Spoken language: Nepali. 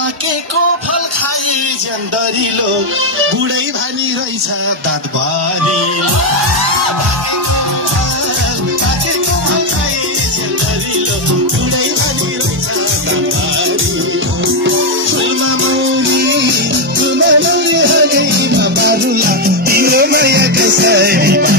पाकेको फल खाइ जन्दरिलो बुढै भानी रहेछ दाँत भरिलो पाकेको फल खाइ जन्दरिलो बुढै भानी रहेछ दाँत भरिलो फुलमा मौरी गुनलौरी हगैमा बारुला तिम्रो माया कसैमा